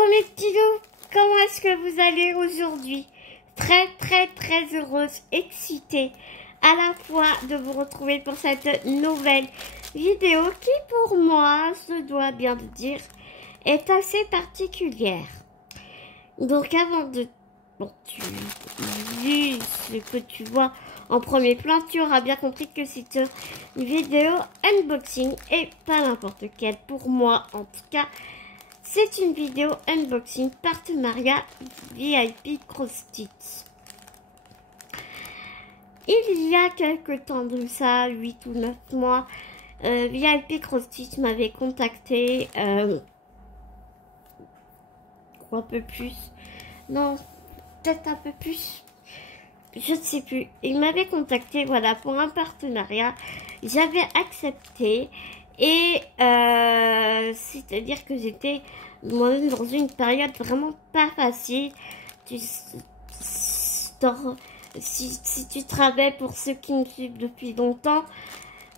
Coucou mes petits loups, comment est-ce que vous allez aujourd'hui? Très heureuse, excitée à la fois de vous retrouver pour cette nouvelle vidéo qui pour moi, je dois bien le dire, est assez particulière. Donc avant de... Bon, vu ce que tu vois en premier plan, tu auras bien compris que c'est une vidéo unboxing et pas n'importe quelle. Pour moi, en tout cas, c'est une vidéo unboxing partenariat VIP Crostits. Il y a quelques temps de ça, 8 ou 9 mois, VIP Crostits m'avait contacté, un peu plus, non, peut-être un peu plus, je ne sais plus. Il m'avait contacté, voilà, pour un partenariat. J'avais accepté et c'est-à-dire que j'étais moi-même dans une période vraiment pas facile. Si tu travailles, pour ceux qui me suivent depuis longtemps,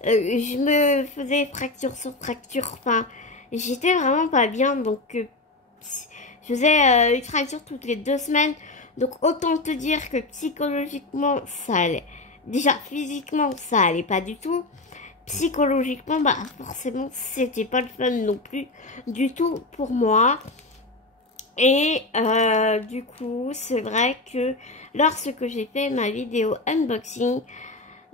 je me faisais fracture sur fracture. Enfin, j'étais vraiment pas bien, donc je faisais une fracture toutes les 2 semaines. Donc autant te dire que psychologiquement ça allait. Déjà physiquement ça allait pas du tout. Psychologiquement bah forcément c'était pas le fun non plus du tout pour moi. Et du coup c'est vrai que lorsque j'ai fait ma vidéo unboxing,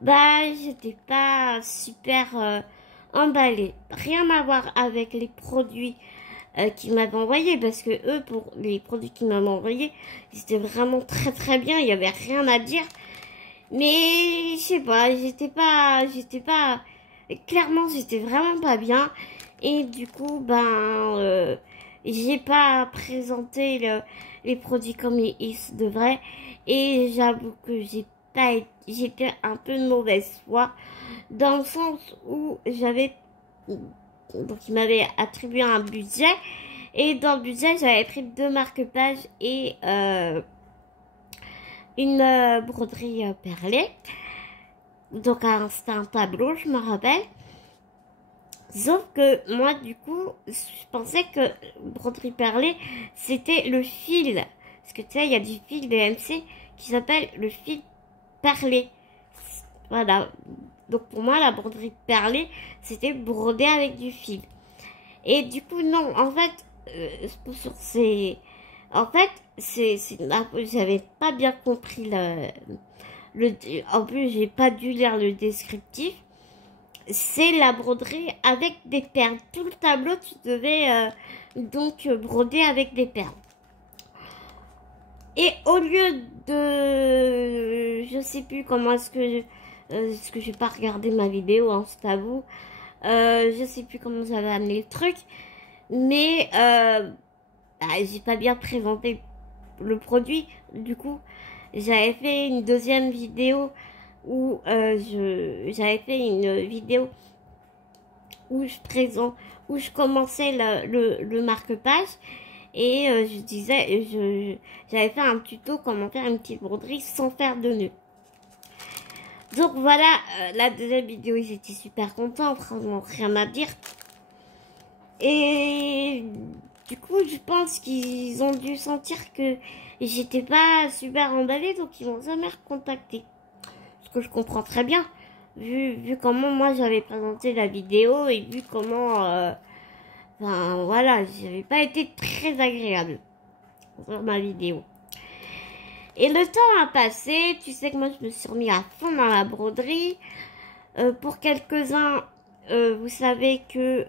bah j'étais pas super emballée. Rien à voir avec les produits qui m'avaient envoyé, parce que eux, pour les produits qu'ils m'avaient envoyé, c'était vraiment très bien, il y avait rien à dire. Mais je sais pas, clairement j'étais vraiment pas bien. Et du coup j'ai pas présenté les produits comme ils se devraient. Et j'avoue que j'étais un peu de mauvaise foi, dans le sens où donc il m'avait attribué un budget, et dans le budget j'avais pris 2 marque-pages et une broderie perlée. Donc c'était un tableau, je me rappelle. Sauf que moi du coup je pensais que broderie perlée c'était le fil, parce que tu sais il y a du fil DMC qui s'appelle le fil perlé. Voilà, donc pour moi la broderie perlée c'était brodé avec du fil. Et du coup non, en fait j'avais pas bien compris en plus j'ai pas dû lire le descriptif. C'est la broderie avec des perles. Tout le tableau tu devais donc broder avec des perles. Et au lieu de... Je sais plus comment est-ce que j'ai pas regardé ma vidéo, hein, je t'avoue. Je sais plus comment j'avais amené le truc. Mais j'ai pas bien présenté le produit. Du coup, j'avais fait une deuxième vidéo où où je commençais le marque-page. Et j'avais fait un tuto comment faire une petite broderie sans faire de nœud. Donc voilà, la deuxième vidéo, ils étaient super contents, vraiment rien à dire. Et du coup, je pense qu'ils ont dû sentir que j'étais pas super emballée, donc ils m'ont jamais recontacté. Ce que je comprends très bien, vu comment moi j'avais présenté la vidéo et vu comment... Enfin, voilà, j'avais pas été très agréable sur ma vidéo. Et le temps a passé, tu sais que moi je me suis remis à fond dans la broderie. Pour quelques-uns, vous savez que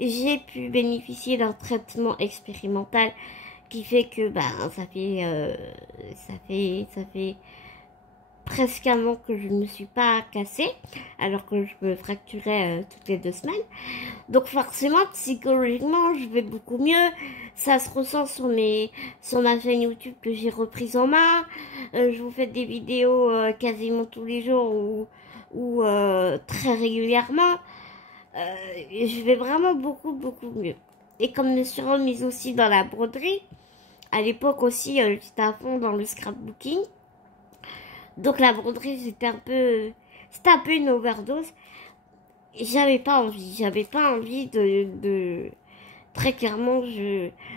j'ai pu bénéficier d'un traitement expérimental qui fait que ça fait presque un an que je ne me suis pas cassée, alors que je me fracturais toutes les 2 semaines. Donc forcément, psychologiquement, je vais beaucoup mieux. Ça se ressent sur ma chaîne YouTube que j'ai reprise en main. Je vous fais des vidéos quasiment tous les jours ou très régulièrement. Je vais vraiment beaucoup mieux. Et comme je me suis remise aussi dans la broderie, à l'époque aussi, j'étais à fond dans le scrapbooking. Donc la broderie, c'était un peu une overdose. J'avais pas envie de très clairement,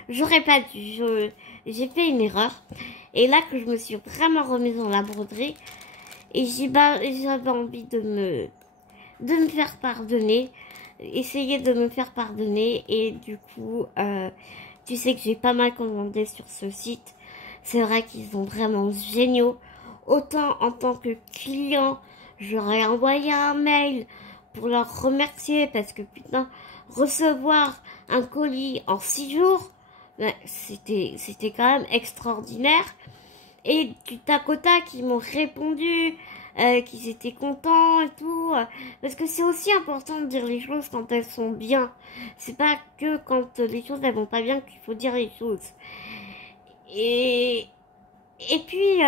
j'aurais pas dû. J'ai fait une erreur. Et là que je me suis vraiment remise dans la broderie. Et j'avais envie de me faire pardonner. Essayer de me faire pardonner. Et du coup, tu sais que j'ai pas mal commandé sur ce site. C'est vrai qu'ils sont vraiment géniaux. Autant en tant que client, j'aurais envoyé un mail pour leur remercier parce que putain, recevoir un colis en 6 jours, ben, c'était quand même extraordinaire. Et du tac au tac, ils m'ont répondu qu'ils étaient contents et tout. Parce que c'est aussi important de dire les choses quand elles sont bien. C'est pas que quand les choses elles vont pas bien qu'il faut dire les choses. Et, et puis,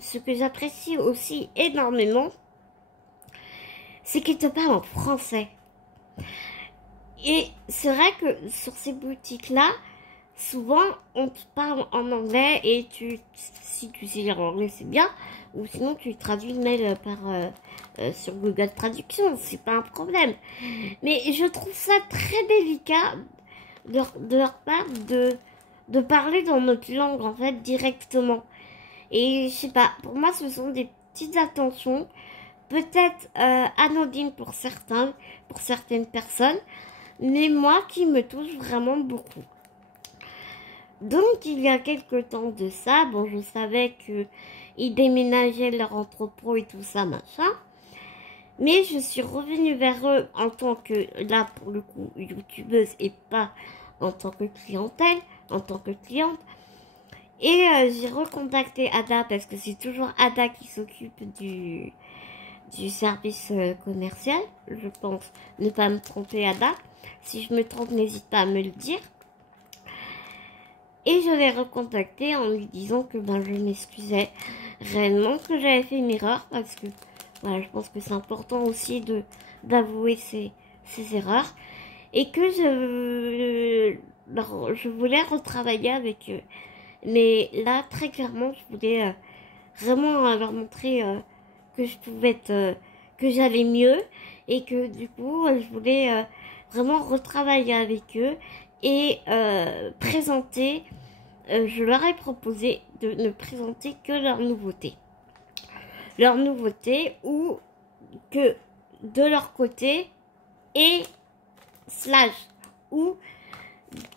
ce que j'apprécie aussi énormément, c'est qu'ils te parlent en français. Et c'est vrai que sur ces boutiques-là, souvent on te parle en anglais et si tu sais lire anglais, c'est bien. Ou sinon tu traduis le mail sur Google Traduction, c'est pas un problème. Mais je trouve ça très délicat de leur part de parler dans notre langue en fait directement. Et je sais pas, pour moi ce sont des petites attentions, peut-être anodines pour certaines personnes, mais moi qui me touchent vraiment beaucoup. Donc il y a quelque temps de ça, bon je savais que ils déménageaient leur entrepôt et tout ça machin, mais je suis revenue vers eux en tant que, là pour le coup, youtubeuse et pas en tant que clientèle, en tant que cliente. Et j'ai recontacté Ada parce que c'est toujours Ada qui s'occupe du service commercial. Je pense ne pas me tromper, Ada. Si je me trompe, n'hésite pas à me le dire. Et je l'ai recontacté en lui disant que ben, je m'excusais réellement, que j'avais fait une erreur parce que voilà, je pense que c'est important aussi d'avouer ses erreurs et que je voulais retravailler avec eux. Mais là, très clairement, je voulais vraiment leur montrer que je pouvais être, que j'allais mieux et que du coup, je voulais vraiment retravailler avec eux et présenter. Je leur ai proposé de ne présenter que leurs nouveautés. Leurs nouveautés ou que de leur côté et slash ou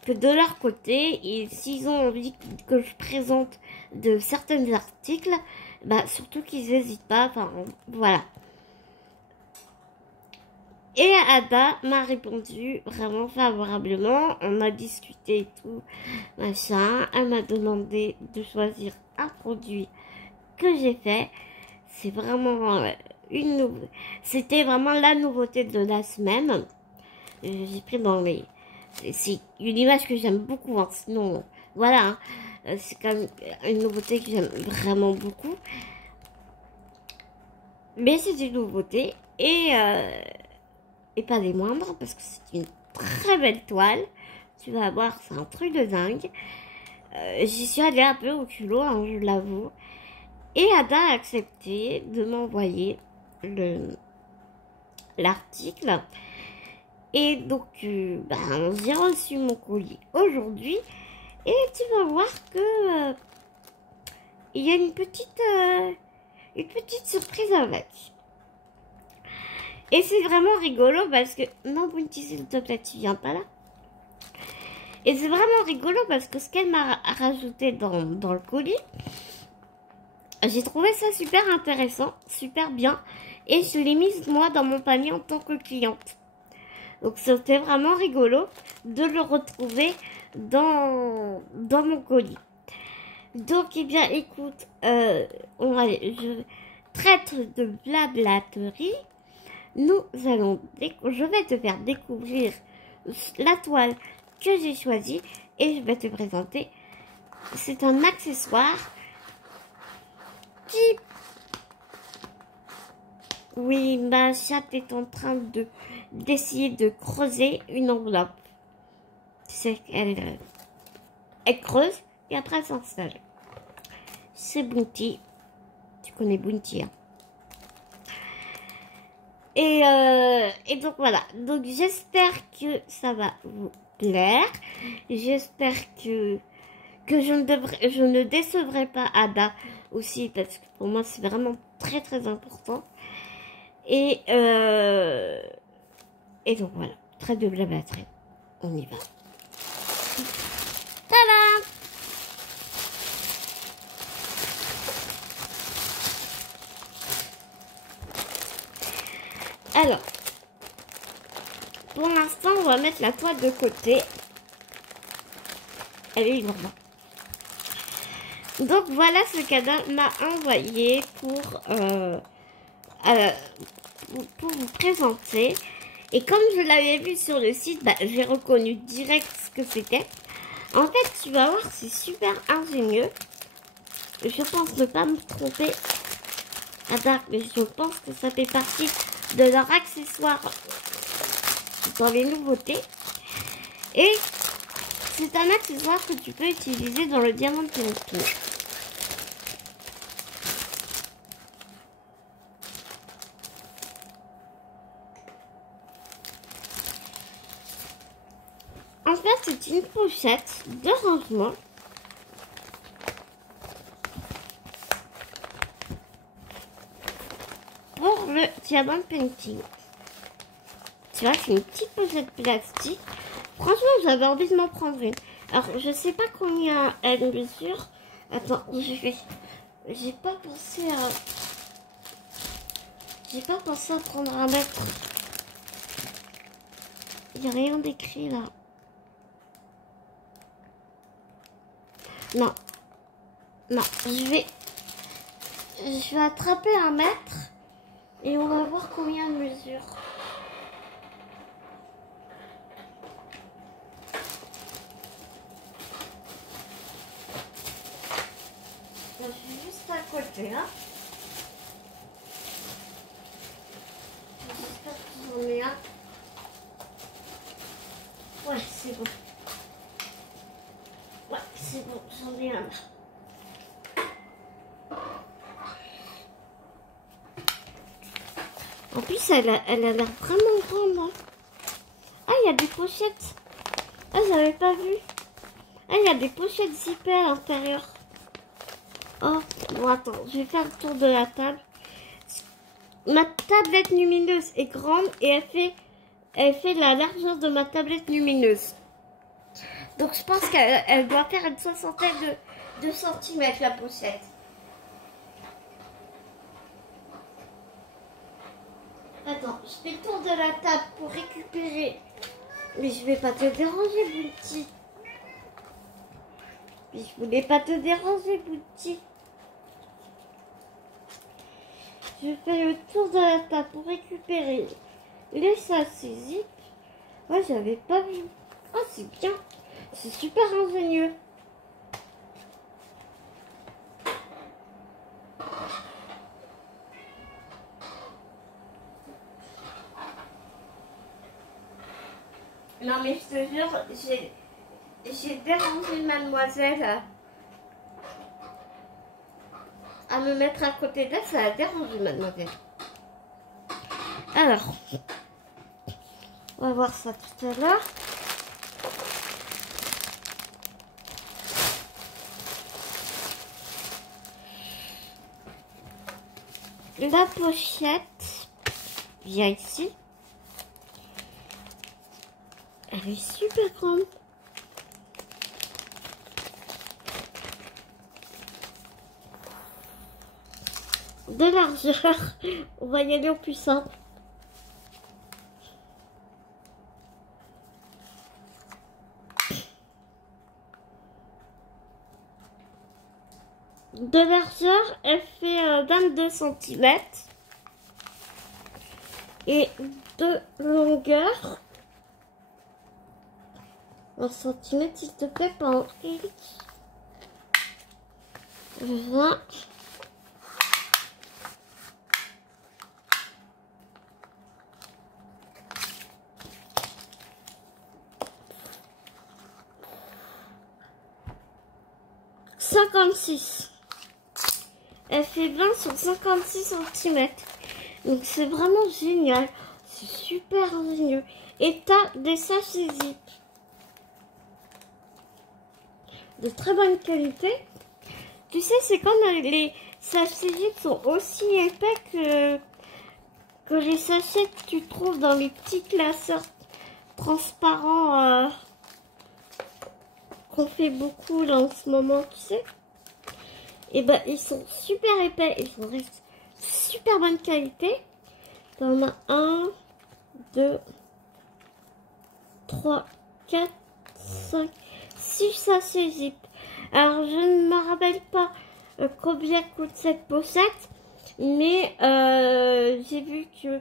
que de leur côté, et s'ils ont envie que je présente de certains articles, bah surtout qu'ils n'hésitent pas, enfin voilà. Et Ada m'a répondu vraiment favorablement, on a discuté et tout, machin, elle m'a demandé de choisir un produit que j'ai fait, c'est vraiment c'était vraiment la nouveauté de la semaine, j'ai pris dans les... C'est une image que j'aime beaucoup, hein. Sinon, voilà, hein. C'est quand même une nouveauté que j'aime vraiment beaucoup. Mais c'est une nouveauté et pas des moindres parce que c'est une très belle toile. Tu vas voir, c'est un truc de dingue. J'y suis allée un peu au culot, hein, je l'avoue. Et Ada a accepté de m'envoyer l'article. Et donc, j'ai reçu mon colis aujourd'hui. Et tu vas voir que il y a une petite surprise avec. Et c'est vraiment rigolo parce que... Non, Bounty, s'il te plaît, tu viens pas là. Et c'est vraiment rigolo parce que ce qu'elle m'a rajouté dans le colis, j'ai trouvé ça super intéressant, super bien. Et je l'ai mise, moi, dans mon panier en tant que cliente. Donc c'était vraiment rigolo de le retrouver dans mon colis. Donc eh bien écoute, je traite de blablaterie. Je vais te faire découvrir la toile que j'ai choisie et je vais te présenter. C'est un accessoire qui... Oui, ma chatte est en train d'essayer de creuser une enveloppe. Tu sais qu'elle creuse et après elle s'installe. C'est Bounty. Tu connais Bounty, hein. Et donc voilà. Donc j'espère que ça va vous plaire. J'espère que je ne décevrai pas Ada aussi, parce que pour moi c'est vraiment très très important. Et donc voilà. Très de blablaterie. On y va. Tada! Alors, pour l'instant, on va mettre la toile de côté. Elle est lourde. Donc voilà ce qu'Ada m'a envoyé pour vous présenter. Et comme je l'avais vu sur le site, bah, j'ai reconnu direct ce que c'était. En fait, tu vas voir, c'est super ingénieux. Je pense ne pas me tromper. Ada, mais je pense que ça fait partie de leur accessoire dans les nouveautés. Et c'est un accessoire que tu peux utiliser dans le diamant painting. En fait, c'est une pochette de rangement. Pour le diamant painting. Tu vois, c'est une petite pochette plastique. Franchement, j'avais envie de m'en prendre une. Alors, je sais pas combien elle mesure. Attends, j'ai pas pensé à... J'ai pas pensé à prendre un mètre. Il n'y a rien d'écrit là. Non. Non, je vais attraper un mètre. Et on va voir combien elle mesure. Je suis juste à côté là. J'espère que j'en ai un. Ouais, c'est bon. Ouais, c'est bon, j'en ai un là. En plus, elle a l'air vraiment grande. Hein. Ah, il y a des pochettes. Ah, j'avais pas vu. Ah, il y a des pochettes zippées à l'intérieur. Oh, bon, attends, je vais faire le tour de la table. Ma tablette lumineuse est grande et elle fait la largeur de ma tablette lumineuse. Donc, je pense qu'elle doit faire une soixantaine de centimètres, la pochette. Attends, je fais le tour de la table pour récupérer. Mais je vais pas te déranger, Bounty. Mais je voulais pas te déranger, Bounty. Je fais le tour de la table pour récupérer les sachets zip. Ouais, j'avais pas vu. Ah, c'est bien. C'est super ingénieux. Non mais je te jure, j'ai dérangé mademoiselle à me mettre à côté d'elle, ça a dérangé mademoiselle. Alors, on va voir ça tout à l'heure. La pochette vient ici. Elle est super grande. De largeur. On va y aller au plus simple. De largeur, elle fait 22 cm. Et de longueur, 1 cm s'il te plaît, pas en X. 20. « 56. Elle fait 20 sur 56 cm. Donc c'est vraiment génial. C'est super ingénieux. Et t'as des sachets zip de très bonne qualité. Tu sais, c'est comme les sachets zip sont aussi épais que les sachets que tu trouves dans les petits classeurs transparents qu'on fait beaucoup là en ce moment, tu sais. Et ben ils sont super épais, ils sont de super bonne qualité. T'en as 1, 2, 3, 4, 5, 6 sachets zip. Alors je ne me rappelle pas combien coûte cette pochette, mais j'ai vu que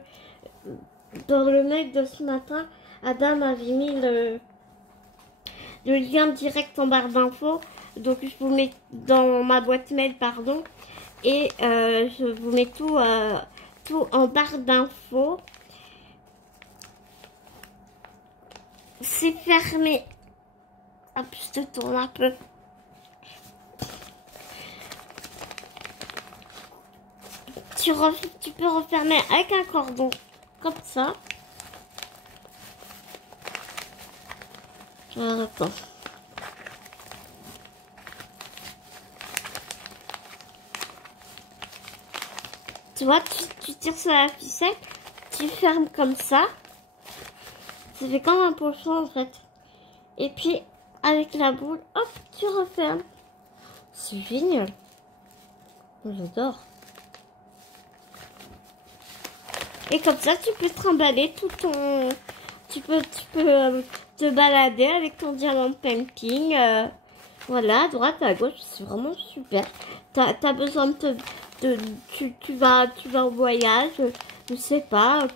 dans le mail de ce matin, Adam avait mis le lien direct en barre d'infos. Donc je vous mets dans ma boîte mail, pardon, et je vous mets tout en barre d'infos. C'est fermé. Hop, je te tourne un peu. Tu peux refermer avec un cordon comme ça. Attends. Tu vois, tu tires sur la ficelle, tu fermes comme ça. Ça fait comme un pochon en fait. Et puis, avec la boule, hop, tu refermes. C'est génial. J'adore. Et comme ça, tu peux trimballer tout ton... Tu peux te balader avec ton diamant painting. Voilà, à droite, à gauche, c'est vraiment super. T'as besoin tu vas en voyage, je sais pas,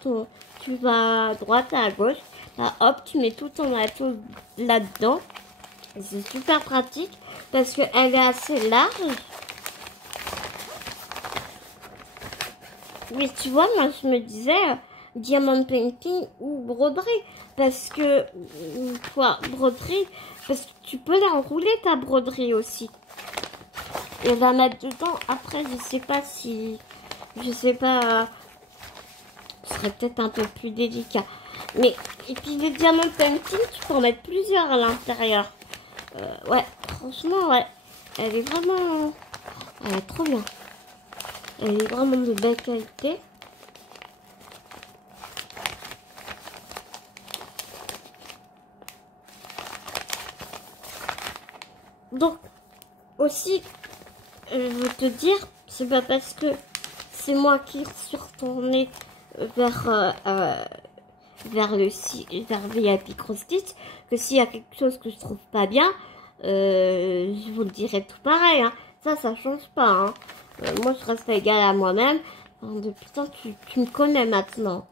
tu vas à droite, à gauche. Là, hop, tu mets tout ton atout là-dedans. C'est super pratique parce qu'elle est assez large. Mais tu vois, moi je me disais diamant painting ou broderie. Parce que, broderie, parce que tu peux l'enrouler ta broderie aussi. Et la mettre dedans. Après, je sais pas, ce serait peut-être un peu plus délicat. Mais, et puis les diamants painting, tu peux en mettre plusieurs à l'intérieur. Ouais, franchement, ouais. Elle est vraiment... Elle est trop bien. Elle est vraiment de belle qualité. Donc, aussi, je veux te dire, c'est pas parce que c'est moi qui suis retournée vers VIP CrossFit que s'il y a quelque chose que je trouve pas bien, je vous le dirai tout pareil. Hein. Ça change pas. Hein. Moi, je reste égale à moi-même. Depuis le temps, tu me connais maintenant.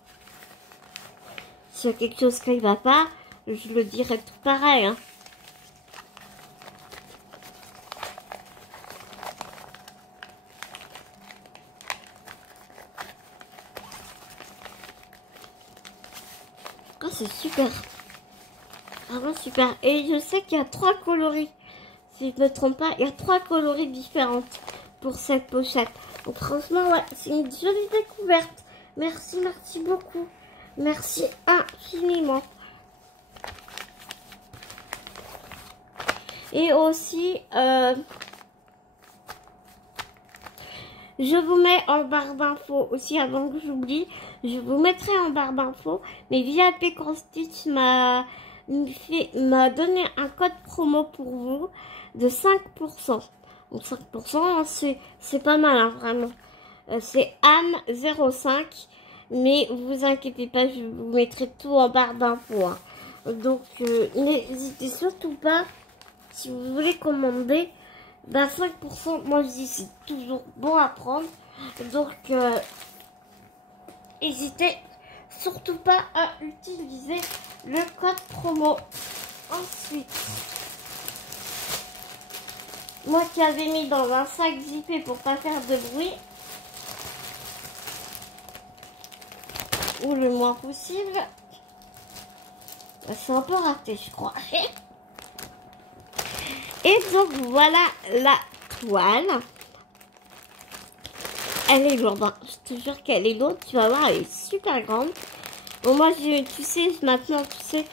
S'il y a quelque chose qui ne va pas, je le dirai tout pareil. Hein. Oh, c'est super. Vraiment super. Et je sais qu'il y a 3 coloris. Si je ne me trompe pas, il y a 3 coloris différentes pour cette pochette. Donc franchement, ouais, c'est une jolie découverte. Merci, merci beaucoup. Merci infiniment. Et aussi, je vous mets en barre d'infos aussi, avant que j'oublie, je vous mettrai en barre d'infos. Mais VIP CrossFit m'a donné un code promo pour vous de 5%. Donc 5%, c'est pas mal, hein, vraiment. C'est Anne05. Mais vous inquiétez pas, je vous mettrai tout en barre d'infos. Hein. Donc, n'hésitez surtout pas, si vous voulez commander, 5%, moi je dis c'est toujours bon à prendre. Donc, n'hésitez surtout pas à utiliser le code promo. Ensuite, moi qui avais mis dans un sac zippé pour pas faire de bruit, ou le moins possible, c'est un peu raté je crois. Et donc voilà la toile. Elle est lourde, hein. Je te jure qu'elle est lourde. Tu vas voir, elle est super grande. Bon, moi, tu sais, maintenant, tu sais,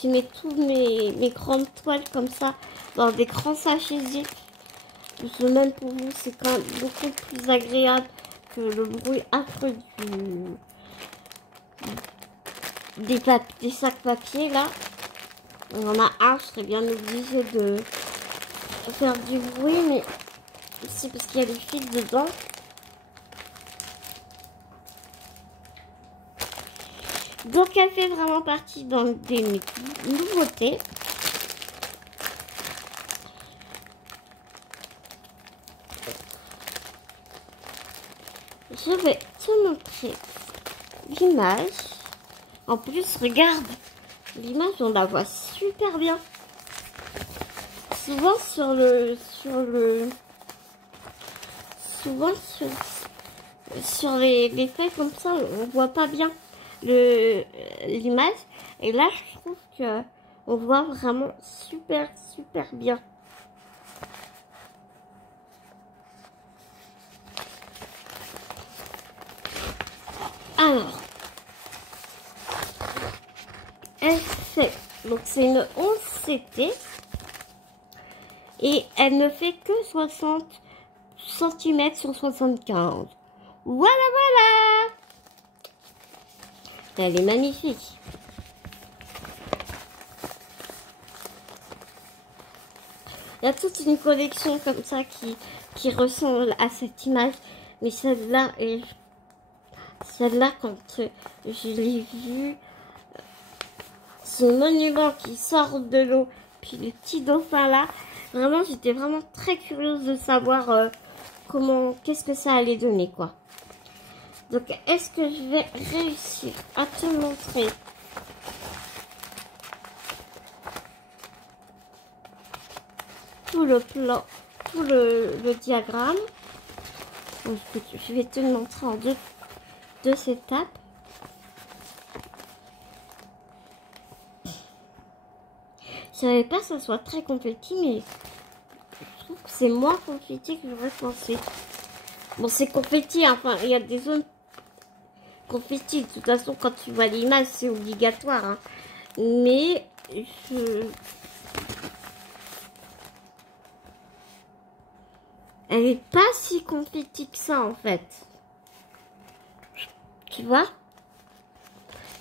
je mets tous mes grandes toiles comme ça dans des grands sachets zip. Même pour vous, c'est quand même beaucoup plus agréable que le bruit affreux des sacs papier, là. Il y en a un, je serais bien obligée de faire du bruit, mais c'est parce qu'il y a des fils dedans. Donc elle fait vraiment partie dans des nouveautés. Je vais te montrer l'image. En plus, regarde, l'image, on la voit super bien. Souvent sur les faits comme ça, on voit pas bien l'image. Et là, je trouve que on voit vraiment super bien. Alors, elle fait, donc c'est une 11 CT et elle ne fait que 60 cm sur 75. Voilà. Elle est magnifique. Il y a toute une collection comme ça qui ressemble à cette image. Mais celle-là, quand je l'ai vue, ce monument qui sort de l'eau, puis le petit dauphin là, vraiment, j'étais vraiment très curieuse de savoir qu'est-ce que ça allait donner, quoi. Donc, est-ce que je vais réussir à te montrer tout le plan, tout le diagramme? Donc, je vais te le montrer en deux étapes. Je savais pas que ça soit très confetti, mais je trouve que c'est moins confetti que j'aurais pensé. Bon, c'est confetti, enfin, il y a des zones confetti. De toute façon, quand tu vois l'image, c'est obligatoire. Hein. Mais elle est pas si confetti que ça, en fait. Tu vois?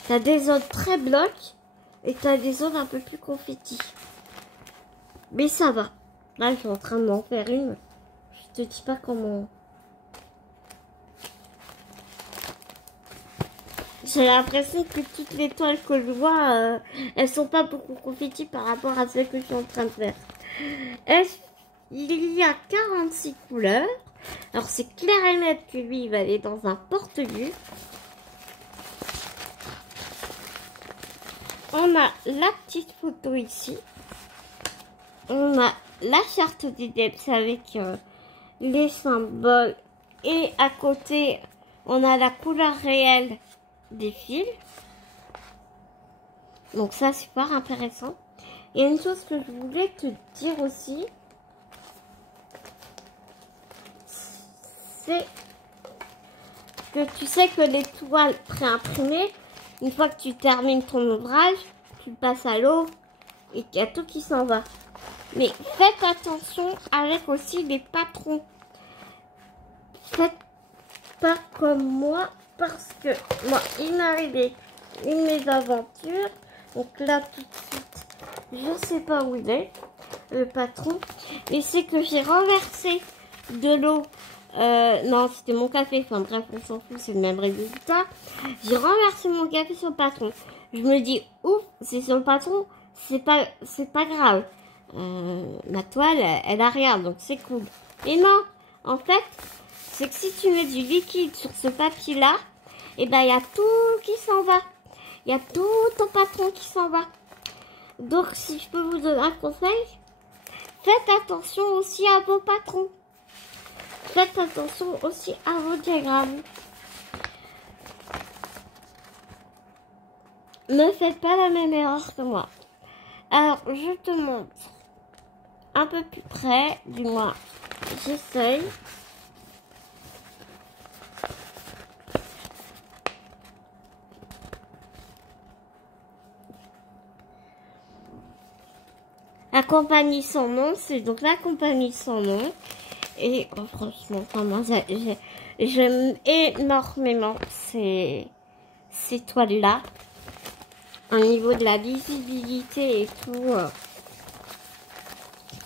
T'as des zones très blocs et t'as des zones un peu plus confetti. Mais ça va. Là, je suis en train de m'en faire une. Je te dis pas comment... J'ai l'impression que toutes les toiles que je vois, elles sont pas beaucoup confetti par rapport à celles que je suis en train de faire. Il y a 46 couleurs. Alors c'est clair et net que lui, il va aller dans un porte-vue. On a la petite photo ici. On a la charte des depths avec les symboles. Et à côté, on a la couleur réelle des fils. Donc ça, c'est super intéressant. Et une chose que je voulais te dire aussi, c'est que tu sais que les toiles préimprimées, une fois que tu termines ton ouvrage, tu passes à l'eau et qu'il y a tout qui s'en va. Mais faites attention avec aussi les patrons. Faites pas comme moi, parce que moi, il m'est arrivé une mésaventure. Donc là, tout de suite, je sais pas où il est, le patron. Mais c'est que j'ai renversé de l'eau. Non, c'était mon café. Enfin bref, on s'en fout, c'est le même résultat. J'ai renversé mon café sur le patron. Je me dis, ouf, c'est sur le patron, c'est pas grave. Ma toile, elle a rien, donc c'est cool. Et non, en fait, c'est que si tu mets du liquide sur ce papier-là, et ben il y a tout qui s'en va. Il y a tout ton patron qui s'en va. Donc, si je peux vous donner un conseil, faites attention aussi à vos patrons. Faites attention aussi à vos diagrammes. Ne faites pas la même erreur que moi. Alors, je te montre un peu plus près, du moins, j'essaye. La compagnie sans nom, c'est donc la compagnie sans nom. Et oh, franchement, moi, j'aime énormément ces toiles-là. Au niveau de la visibilité et tout,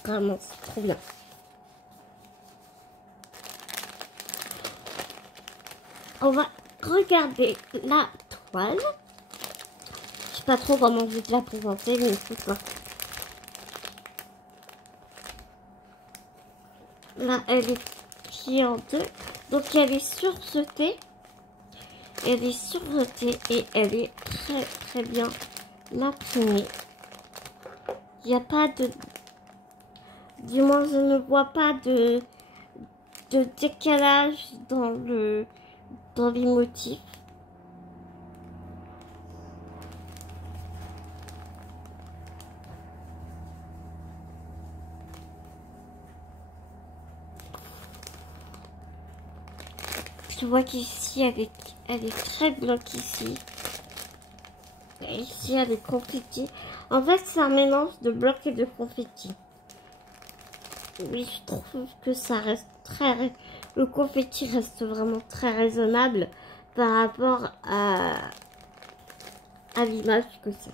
vraiment, c'est trop bien. On va regarder la toile. Je sais pas trop comment je vais te la présenter, mais écoute, hein. Là, elle est pliée en deux. Donc, elle est surjetée. Elle est surjetée et elle est très très bien imprimée. Il n'y a pas de... Du moins, je ne vois pas de décalage dans les motifs. Je vois qu'ici, elle est très blanche ici. Et ici, elle est confetti. En fait, c'est un mélange de bloc et de confetti. Oui, je trouve que ça reste très... Le confetti reste vraiment très raisonnable par rapport à l'image que c'est.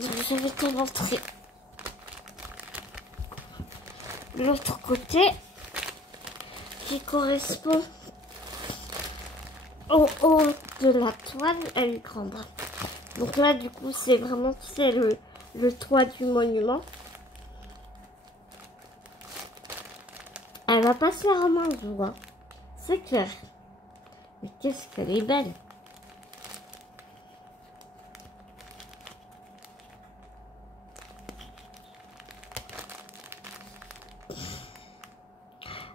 Je vais te montrer l'autre côté qui correspond au haut de la toile. Elle est grande. Donc là, du coup, c'est vraiment, tu sais, le toit du monument. Elle va pas se faire en un jour, hein. C'est clair. Mais qu'est-ce qu'elle est belle.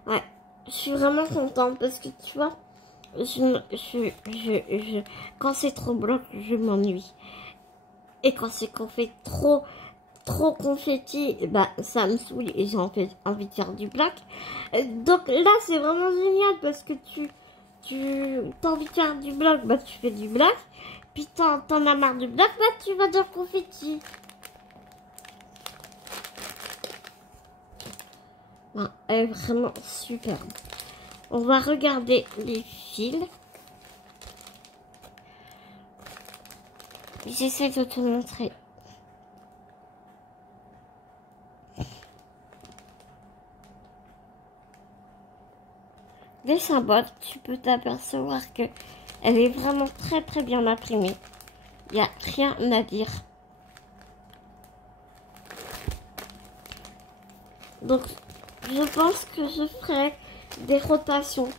Ouais, je suis vraiment contente parce que tu vois, quand c'est trop bloc, je m'ennuie. Et quand c'est qu'on fait trop confetti, bah ça me saoule et j'ai envie de faire du bloc. Donc là, c'est vraiment génial parce que tu as envie de faire du bloc, bah tu fais du bloc. Puis t'en as marre du bloc, bah tu vas dans le confetti. Non, elle est vraiment superbe. On va regarder les fils. J'essaie de te montrer. Les symboles, tu peux t'apercevoir que elle est vraiment très très bien imprimée. Il n'y a rien à dire. Donc, je pense que je ferai des rotations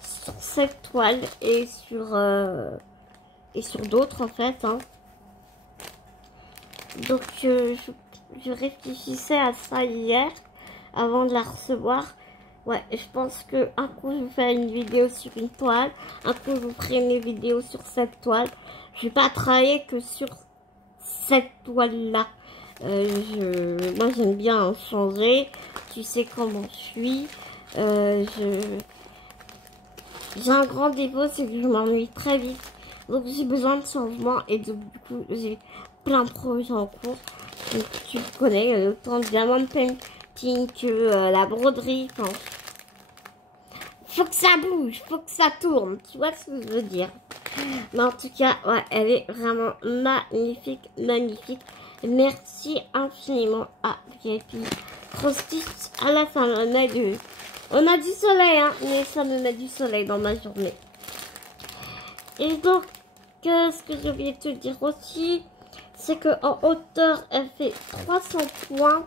sur cette toile et sur d'autres en fait. Hein. Donc, je réfléchissais à ça hier avant de la recevoir. Ouais, je pense que un coup je vous ferai une vidéo sur une toile, un coup je vous ferai une vidéo sur cette toile. Je vais pas travailler que sur cette toile-là. Moi j'aime bien changer. Tu sais comment je suis. J'ai un grand défaut, c'est que je m'ennuie très vite. Donc j'ai besoin de changement et donc, du coup j'ai plein de projets en cours. Donc, tu le connais, autant de diamant painting que la broderie. Enfin, faut que ça bouge, faut que ça tourne. Tu vois ce que je veux dire? Mais en tout cas, ouais, elle est vraiment magnifique, magnifique. Merci infiniment à VIP Frosty. Ah là, ça me met du... On a du soleil, hein, mais ça me met du soleil dans ma journée. Et donc, ce que je voulais te dire aussi, c'est qu'en hauteur, elle fait 300 points.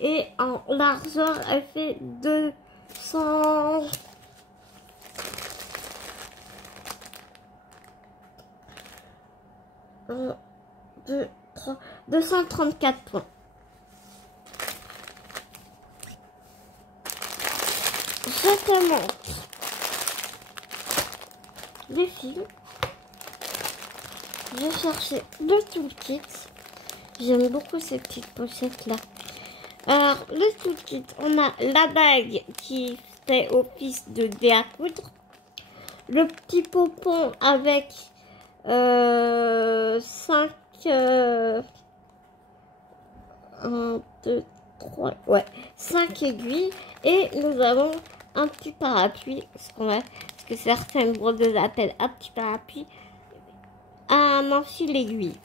Et en largeur, elle fait 200... 1, 2, 3, 234 points. Je te montre les fils. J'ai cherché le toolkit. J'aime beaucoup ces petites pochettes là. Alors, le tout-kit, on a la bague qui fait office de dé à coudre. Le petit pompon avec 5... 1, 2, 3, ouais, 5 aiguilles. Et nous avons un petit parapluie, ce que certaines brodeuses appellent un petit parapluie, un enfile aiguille.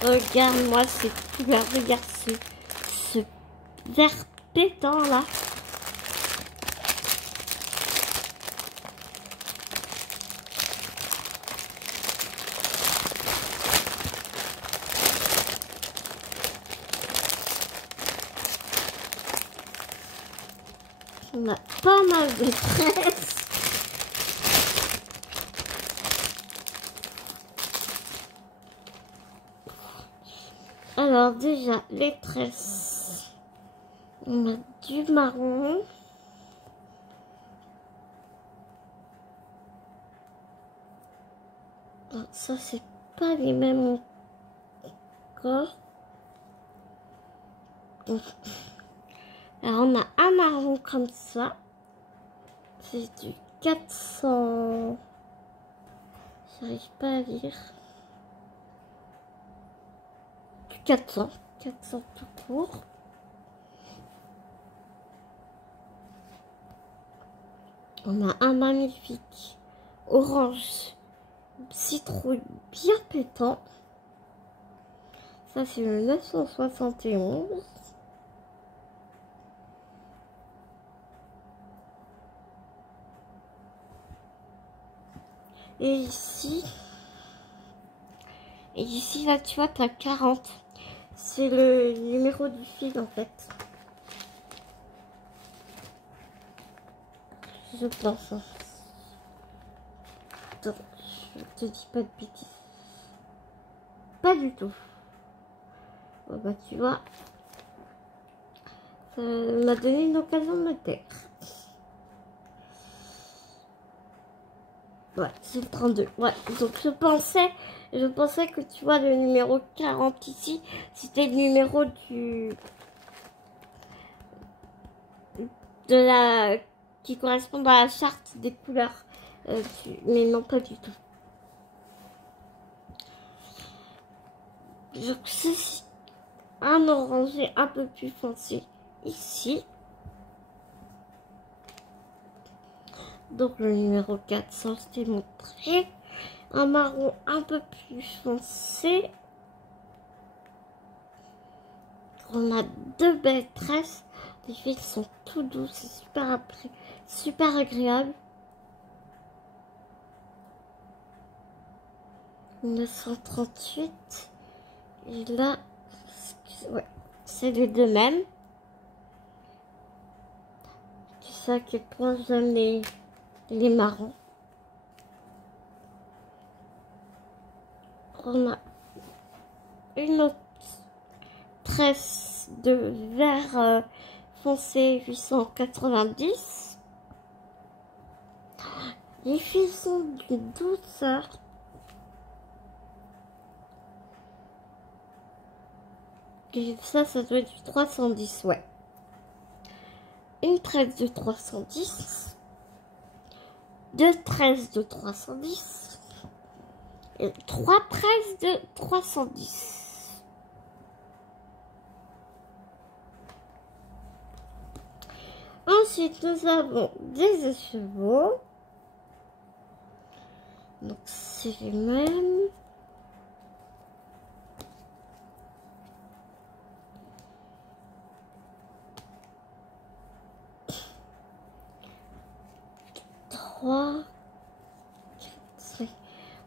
Regarde-moi cette couleur, regarde ce vert pétant là. On a pas mal de tresses. Alors déjà, les tresses. On a du marron. Bon, ça, c'est pas les mêmes encore. Alors, on a un marron comme ça. C'est du 400. J'arrive pas à lire. Du 400. 400 tout court. On a un magnifique orange citrouille bien pétant. Ça, c'est le 971. Et ici, là, tu vois, t'as 40. C'est le numéro du fil, en fait. Je pense. Attends, je te dis pas de bêtises. Pas du tout. Bon, bah, tu vois, ça m'a donné une occasion de me taire. Ouais, c'est le 32. Ouais, donc je pensais que tu vois le numéro 40 ici, c'était le numéro qui correspond à la charte des couleurs. Mais non, pas du tout. Donc ceci, un orangé un peu plus foncé ici. Donc le numéro 400, je t'ai montré. Un marron un peu plus foncé. On a deux belles tresses. Les fils sont tout doux, c'est super agréable. 938. Et là, ouais, c'est les deux mêmes. Tu sais à quel point j'aime les marrons. On a une autre tresse de vert foncé 890. Les fils sont d'une douceur. Et ça doit être du 310, ouais. Une tresse de 310. Deux tresses de 310. Et trois tresses de 310. Ensuite, nous avons des écheveaux. Donc, c'est les mêmes.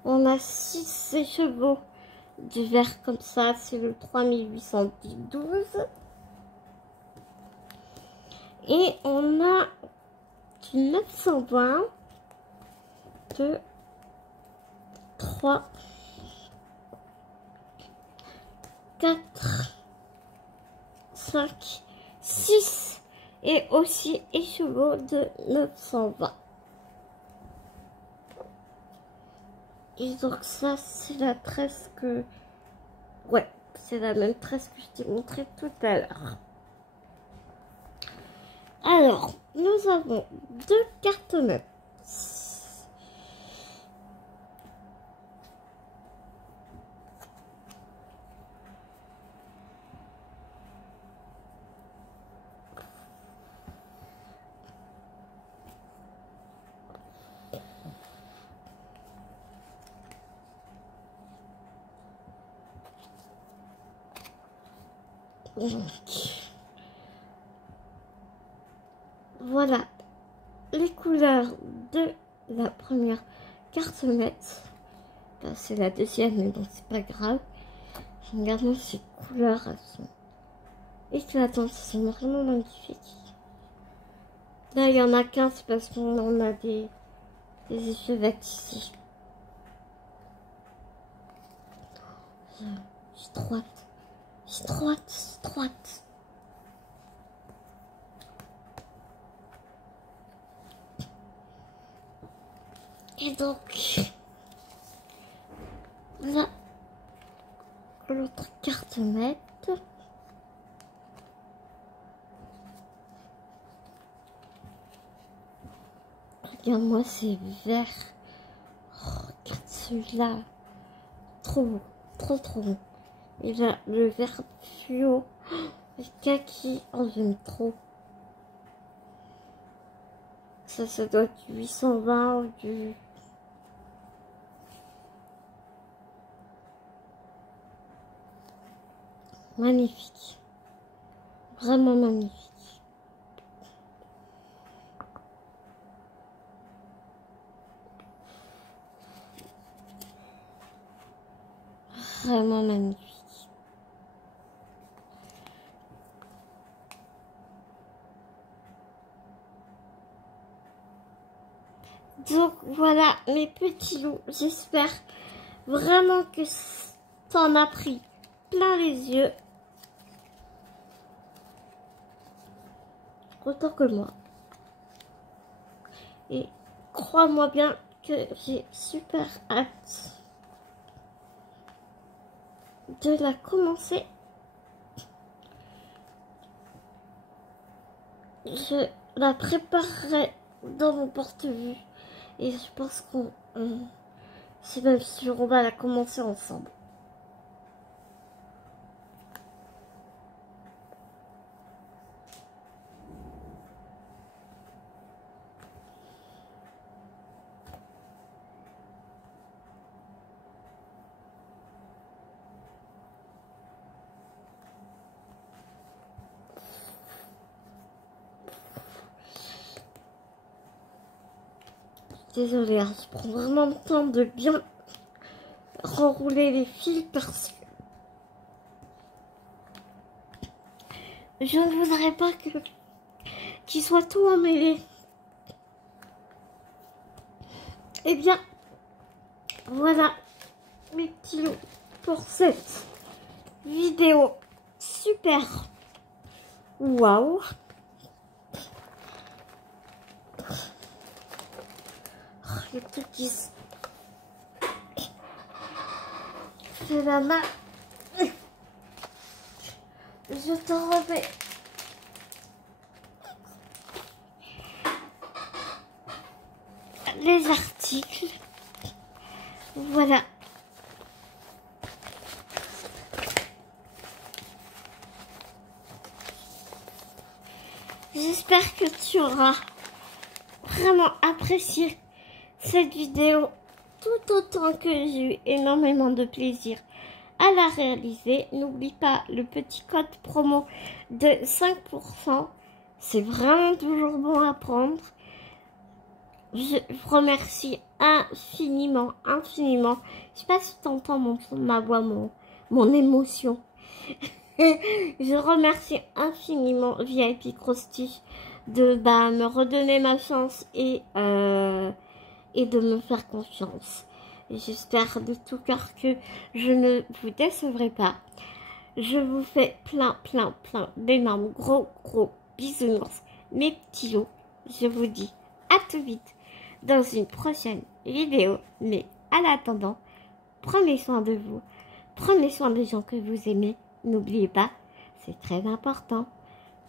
On a 6 écheveaux du vert comme ça, c'est le 3812. Et on a du 920 de 3 4, 5, 6 et aussi écheveau de 920. Et donc ça, c'est la tresse que... Ouais, c'est la même tresse que je t'ai montré tout à l'heure. Alors, nous avons 2 cartes neutres. Voilà les couleurs de la première carte maître. C'est la deuxième, mais bon, c'est pas grave. Regardons ces couleurs, elles sont éclatantes, elles sont vraiment magnifiques. Là, il y en a 15 parce qu'on en a des effets ici. C'est droite. C'est droite, c'est droite. Et donc, là, l'autre carte maître. Regarde-moi ces verts. Oh, regarde celui-là. Trop beau, trop beau. Et là, le vert fluo, le kaki, oh j'aime trop. Ça doit être du 820 ou du... Magnifique. Vraiment magnifique. Vraiment magnifique. Donc voilà mes petits loups, j'espère vraiment que t'en as pris plein les yeux. Autant que moi. Et crois-moi bien que j'ai super hâte de la commencer. Je la préparerai dans mon porte-vue. Et je pense qu'on... c'est même sûr, on va la commencer ensemble. Désolée, hein, je prends vraiment le temps de bien renrouler les fils parce que je ne voudrais pas qu'il soit tout emmêlé. Eh bien, voilà mes petits loups pour cette vidéo super. Waouh! Les petits... C'est la main. Je te remets. Les articles. Voilà. J'espère que tu auras vraiment apprécié cette vidéo tout autant que j'ai eu énormément de plaisir à la réaliser. N'oublie pas le petit code promo de 5%. C'est vraiment toujours bon à prendre. Je remercie infiniment. Je sais pas si tu entends ma voix, mon émotion. Je remercie infiniment VIP Krusty de me redonner ma chance et de me faire confiance. J'espère de tout cœur que je ne vous décevrai pas. Je vous fais plein d'énormes gros bisounours, mes petits loups. Je vous dis à tout vite dans une prochaine vidéo. Mais en attendant, prenez soin de vous. Prenez soin des gens que vous aimez. N'oubliez pas, c'est très important.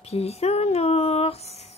Bisounours.